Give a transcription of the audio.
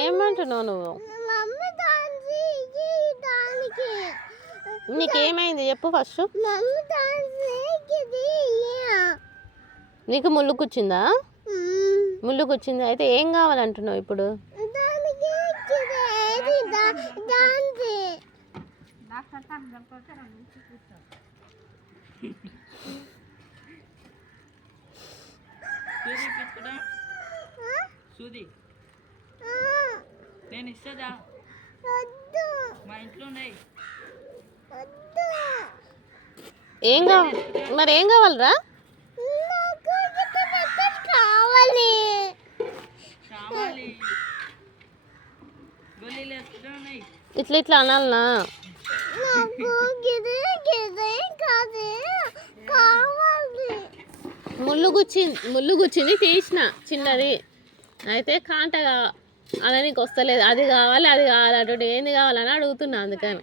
ఏమంటున్నావు నువ్వు? నీకేమైంది చెప్పు ఫస్ట్. నీకు ముళ్ళు కూర్చుందా? ముళ్ళు కూర్చుంది. అయితే ఏం కావాలంటున్నావు ఇప్పుడు? నేను ఇస్తుందా? మా ఇంట్లో ఉన్నాయి. ఏం కావాలి మరి? ఏం కావాలరా? ఇట్లా ఇట్లా అనాలనా? ముళ్ళు గుచ్చింది తీసిన చిన్నది. అయితే కాంట అలా నీకు వస్తలేదు. అది కావాలి అది కావాలి అటు ఏంది కావాలని అడుగుతున్నా అందుకని.